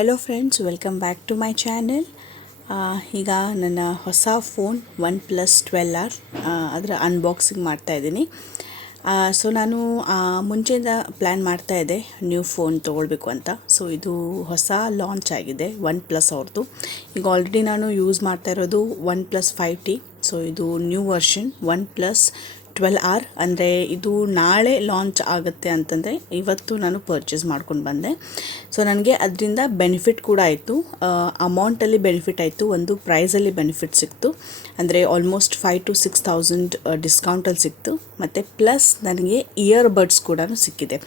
Hello friends, welcome back to my channel. ಈಗ ನನ್ನ ಹೊಸ ಫೋನ್ OnePlus 12R ಅದರ ಅನ್ಬಾಕ್ಸಿಂಗ್ ಮಾಡ್ತಾಯಿದ್ದೀನಿ. ಸೊ ನಾನು ಮುಂಚೆಯಿಂದ ಪ್ಲ್ಯಾನ್ ಮಾಡ್ತಾಯಿದ್ದೆ ನ್ಯೂ ಫೋನ್ ತೊಗೊಳ್ಬೇಕು ಅಂತ. ಸೊ ಇದು ಹೊಸ ಲಾಂಚ್ ಆಗಿದೆ OnePlus ಅವ್ರದ್ದು. ಈಗ ಆಲ್ರೆಡಿ ನಾನು ಯೂಸ್ ಮಾಡ್ತಾ ಇರೋದು OnePlus 5T. ಸೊ ಇದು ನ್ಯೂ ವರ್ಷನ್ OnePlus 12R. ಅಂದರೆ ಇದು ನಾಳೆ ಲಾಂಚ್ ಆಗುತ್ತೆ ಅಂತಂದರೆ ಇವತ್ತು ನಾನು ಪರ್ಚೇಸ್ ಮಾಡ್ಕೊಂಡು ಬಂದೆ. ಸೊ ನನಗೆ ಅದರಿಂದ ಬೆನಿಫಿಟ್ ಕೂಡ ಆಯಿತು. ಅಮೌಂಟಲ್ಲಿ ಬೆನಿಫಿಟ್ ಆಯಿತು, ಒಂದು ಪ್ರೈಸಲ್ಲಿ ಬೆನಿಫಿಟ್ ಸಿಕ್ತು. ಅಂದರೆ ಆಲ್ಮೋಸ್ಟ್ 5,000 to 6,000 ಡಿಸ್ಕೌಂಟಲ್ಲಿ ಸಿಕ್ತು. ಮತ್ತು ಪ್ಲಸ್ ನನಗೆ ಇಯರ್ಬಡ್ಸ್ ಕೂಡ ಸಿಕ್ಕಿದೆ.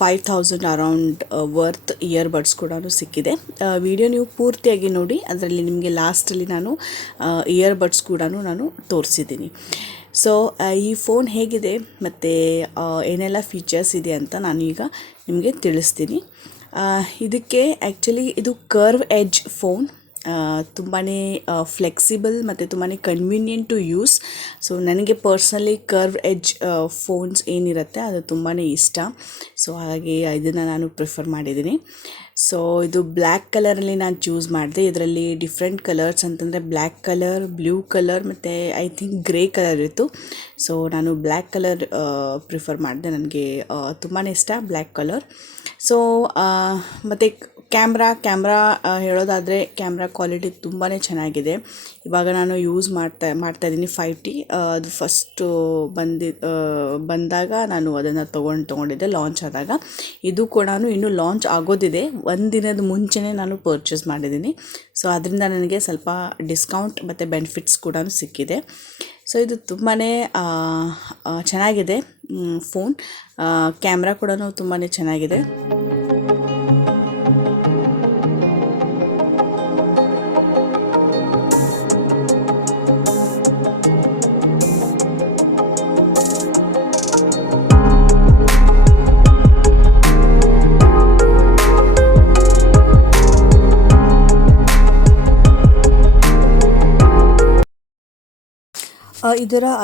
5,000 ಅರೌಂಡ್ ವರ್ತ್ ಇಯರ್ಬಡ್ಸ್ ಕೂಡ ಸಿಕ್ಕಿದೆ. ವಿಡಿಯೋ ನೀವು ಪೂರ್ತಿಯಾಗಿ ನೋಡಿ, ಅದರಲ್ಲಿ ನಿಮಗೆ ಲಾಸ್ಟಲ್ಲಿ ನಾನು ಇಯರ್ಬಡ್ಸ್ ಕೂಡ ನಾನು ತೋರಿಸಿದ್ದೀನಿ. ಸೊ ಈ ಫೋನ್ ಹೇಗಿದೆ ಮತ್ತು ಏನೆಲ್ಲ ಫೀಚರ್ಸ್ ಇದೆ ಅಂತ ನಾನು ಈಗ ನಿಮಗೆ ತಿಳಿಸ್ತೀನಿ. ಇದಕ್ಕೆ ಆ್ಯಕ್ಚುಲಿ ಇದು ಕರ್ವ್ ಎಡ್ಜ್ ಫೋನ್, ತುಂಬಾ ಫ್ಲೆಕ್ಸಿಬಲ್ ಮತ್ತು ತುಂಬಾ ಕನ್ವೀನಿಯೆಂಟ್ ಟು ಯೂಸ್. ಸೊ ನನಗೆ ಪರ್ಸ್ನಲಿ ಕರ್ವ್ ಎಡ್ಜ್ ಫೋನ್ಸ್ ಏನಿರುತ್ತೆ ಅದು ತುಂಬಾ ಇಷ್ಟ. ಸೊ ಹಾಗಾಗಿ ಇದನ್ನು ನಾನು ಪ್ರಿಫರ್ ಮಾಡಿದ್ದೀನಿ. ಸೊ ಇದು ಬ್ಲ್ಯಾಕ್ ಕಲರಲ್ಲಿ ನಾನು ಚೂಸ್ ಮಾಡಿದೆ. ಇದರಲ್ಲಿ ಡಿಫ್ರೆಂಟ್ ಕಲರ್ಸ್ ಅಂತಂದರೆ ಬ್ಲ್ಯಾಕ್ ಕಲರ್, ಬ್ಲೂ ಕಲರ್ ಮತ್ತು ಐ ಥಿಂಕ್ ಗ್ರೇ ಕಲರ್ ಇತ್ತು. ಸೊ ನಾನು ಬ್ಲ್ಯಾಕ್ ಕಲರ್ ಪ್ರಿಫರ್ ಮಾಡಿದೆ. ನನಗೆ ತುಂಬಾ ಇಷ್ಟ ಬ್ಲ್ಯಾಕ್ ಕಲರ್. ಸೊ ಮತ್ತು ಕ್ಯಾಮ್ರಾ ಹೇಳೋದಾದರೆ ಕ್ಯಾಮ್ರಾ ಕ್ವಾಲಿಟಿ ತುಂಬಾ ಚೆನ್ನಾಗಿದೆ. ಇವಾಗ ನಾನು ಯೂಸ್ ಮಾಡ್ತಾಯಿದ್ದೀನಿ 5T. ಅದು ಫಸ್ಟು ಬಂದಾಗ ನಾನು ಅದನ್ನು ತೊಗೊಂಡಿದ್ದೆ ಲಾಂಚ್ ಆದಾಗ. ಇದು ಕೂಡ ಇನ್ನೂ ಲಾಂಚ್ ಆಗೋದಿದೆ, ಒಂದು ದಿನದ ಮುಂಚೆನೇ ನಾನು ಪರ್ಚೇಸ್ ಮಾಡಿದ್ದೀನಿ. ಸೊ ಅದರಿಂದ ನನಗೆ ಸ್ವಲ್ಪ ಡಿಸ್ಕೌಂಟ್ ಮತ್ತು ಬೆನಿಫಿಟ್ಸ್ ಕೂಡ ಸಿಕ್ಕಿದೆ. ಸೊ ಇದು ತುಂಬಾ ಚೆನ್ನಾಗಿದೆ ಫೋನ್. ಕ್ಯಾಮ್ರಾ ಕೂಡ ತುಂಬಾ ಚೆನ್ನಾಗಿದೆ.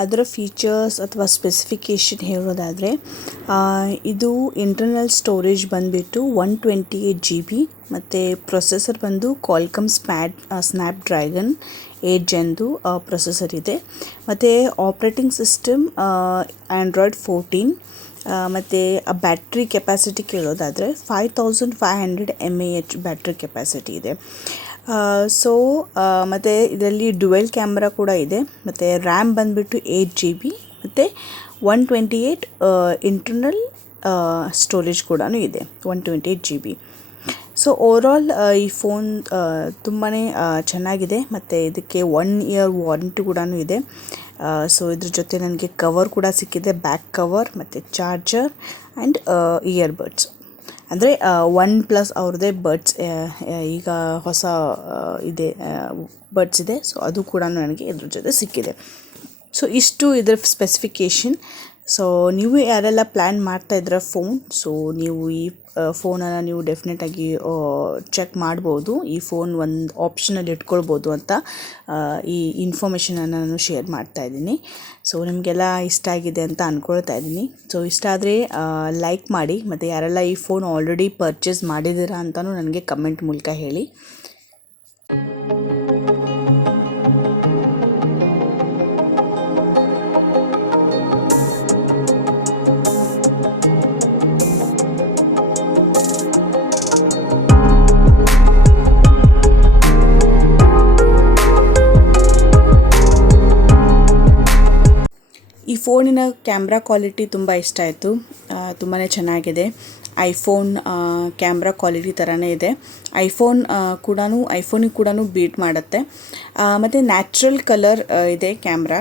ಅದರ ಫೀಚರ್ಸ್ ಅಥವಾ ಸ್ಪೆಸಿಫಿಕೇಷನ್ ಹೇಳೋದಾದರೆ, ಇದು ಇಂಟರ್ನಲ್ ಸ್ಟೋರೇಜ್ ಬಂದುಬಿಟ್ಟು 128 GB ಮತ್ತು ಪ್ರೊಸೆಸರ್ ಬಂದು ಕ್ವಾಲ್ಕಮ್ ಸ್ನ್ಯಾಪ್ಡ್ರ್ಯಾಗನ್ 8 Gen ಪ್ರೊಸೆಸರ್ ಇದೆ. ಮತ್ತು ಆಪ್ರೇಟಿಂಗ್ ಸಿಸ್ಟಮ್ Android 14. ಮತ್ತು ಬ್ಯಾಟ್ರಿ ಕೆಪಾಸಿಟಿ ಕೇಳೋದಾದರೆ 5500 mAh ಬ್ಯಾಟ್ರಿ ಕೆಪಾಸಿಟಿ ಇದೆ. ಸೊ ಮತ್ತು ಇದರಲ್ಲಿ ಡ್ಯುವೆಲ್ ಕ್ಯಾಮ್ರಾ ಕೂಡ ಇದೆ. ಮತ್ತು ರ್ಯಾಮ್ ಬಂದುಬಿಟ್ಟು 8 GB ಮತ್ತು 128 ಇಂಟರ್ನಲ್ ಸ್ಟೋರೇಜ್ ಕೂಡ ಇದೆ, 128 GB. ಸೊ ಓವರಾಲ್ ಈ ಫೋನ್ ತುಂಬಾ ಚೆನ್ನಾಗಿದೆ. ಮತ್ತು ಇದಕ್ಕೆ 1 year ವಾರಂಟಿ ಕೂಡ ಇದೆ. ಸೊ ಇದ್ರ ಜೊತೆ ನನಗೆ ಕವರ್ ಕೂಡ ಸಿಕ್ಕಿದೆ, ಬ್ಯಾಕ್ ಕವರ್ ಮತ್ತು ಚಾರ್ಜರ್ ಆ್ಯಂಡ್ ಇಯರ್ಬಡ್ಸ್. ಅಂದರೆ OnePlus ಅವ್ರದ್ದೇ ಬಡ್ಸ್ ಈಗ ಹೊಸ ಇದೆ ಬಡ್ಸ್ ಇದೆ. ಸೊ ಅದು ಕೂಡ ನನಗೆ ಇದ್ರ ಜೊತೆ ಸಿಕ್ಕಿದೆ. ಸೊ ಇಷ್ಟು ಇದರ ಸ್ಪೆಸಿಫಿಕೇಷನ್. ಸೊ ನೀವು ಯಾರೆಲ್ಲ ಪ್ಲ್ಯಾನ್ ಮಾಡ್ತಾಯಿದ್ದೀರ ಫೋನ್, ಸೊ ನೀವು ಈ ಫೋನನ್ನು ನೀವು ಡೆಫಿನೆಟಾಗಿ ಚೆಕ್ ಮಾಡ್ಬೋದು. ಈ ಫೋನ್ ಒಂದು ಆಪ್ಷನಲ್ಲಿ ಇಟ್ಕೊಳ್ಬೋದು ಅಂತ ಈ ಇನ್ಫಾರ್ಮೇಷನನ್ನು ನಾನು ಶೇರ್ ಮಾಡ್ತಾಯಿದ್ದೀನಿ. ಸೊ ನಿಮಗೆಲ್ಲ ಇಷ್ಟ ಆಗಿದೆ ಅಂತ ಅಂದ್ಕೊಳ್ತಾ ಇದ್ದೀನಿ. ಸೊ ಇಷ್ಟ ಆದರೆ ಲೈಕ್ ಮಾಡಿ, ಮತ್ತು ಯಾರೆಲ್ಲ ಈ ಫೋನ್ ಆಲ್ರೆಡಿ ಪರ್ಚೇಸ್ ಮಾಡಿದ್ದೀರಾ ಅಂತಲೂ ನನಗೆ ಕಮೆಂಟ್ ಮೂಲಕ ಹೇಳಿ. ಈ ಫೋನಿನ ಕ್ಯಾಮ್ರಾ ಕ್ವಾಲಿಟಿ ತುಂಬ ಇಷ್ಟ ಆಯಿತು, ತುಂಬಾ ಚೆನ್ನಾಗಿದೆ. ಐಫೋನ್ ಕ್ಯಾಮ್ರಾ ಕ್ವಾಲಿಟಿ ಥರನೇ ಇದೆ. ಐಫೋನಿಗೆ ಕೂಡ ಬೀಟ್ ಮಾಡುತ್ತೆ. ಮತ್ತು ನ್ಯಾಚುರಲ್ ಕಲರ್ ಇದೆ ಕ್ಯಾಮ್ರಾ.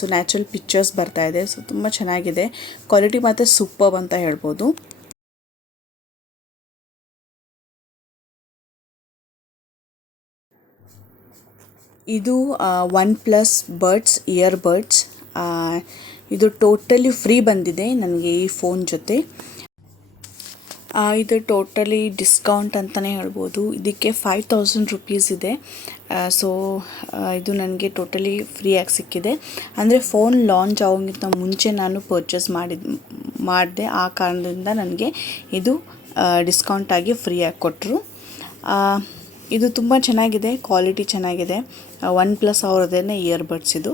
ಸೊ ನ್ಯಾಚುರಲ್ ಪಿಕ್ಚರ್ಸ್ ಬರ್ತಾ ಇದೆ. ಸೊ ತುಂಬ ಚೆನ್ನಾಗಿದೆ. ಕ್ವಾಲಿಟಿ ಮತ್ತು ಸೂಪರ್ಬ್ ಅಂತ ಹೇಳ್ಬೋದು. ಇದು OnePlus ಇಯರ್ಬಡ್ಸ್. ಇದು ಟೋಟಲಿ ಫ್ರೀ ಬಂದಿದೆ ನನಗೆ ಈ ಫೋನ್ ಜೊತೆ. ಇದು ಟೋಟಲಿ ಡಿಸ್ಕೌಂಟ್ ಅಂತಲೇ ಹೇಳ್ಬೋದು. ಇದಕ್ಕೆ 5,000 ರೂಪೀಸ್ ಇದೆ. ಸೊ ಇದು ನನಗೆ ಟೋಟಲಿ ಫ್ರೀಯಾಗಿ ಸಿಕ್ಕಿದೆ. ಅಂದರೆ ಫೋನ್ ಲಾಂಚ್ ಆಗೋಕ್ಕಿಂತ ಮುಂಚೆ ನಾನು ಪರ್ಚೇಸ್ ಮಾಡಿದೆ. ಆ ಕಾರಣದಿಂದ ನನಗೆ ಇದು ಡಿಸ್ಕೌಂಟಾಗಿ ಫ್ರೀಯಾಗಿ ಕೊಟ್ಟರು. ಇದು ತುಂಬ ಚೆನ್ನಾಗಿದೆ, ಕ್ವಾಲಿಟಿ ಚೆನ್ನಾಗಿದೆ. ಒನ್ ಪ್ಲಸ್ ಅವ್ರದ್ದೇ ಇಯರ್ಬಡ್ಸ್ ಇದು.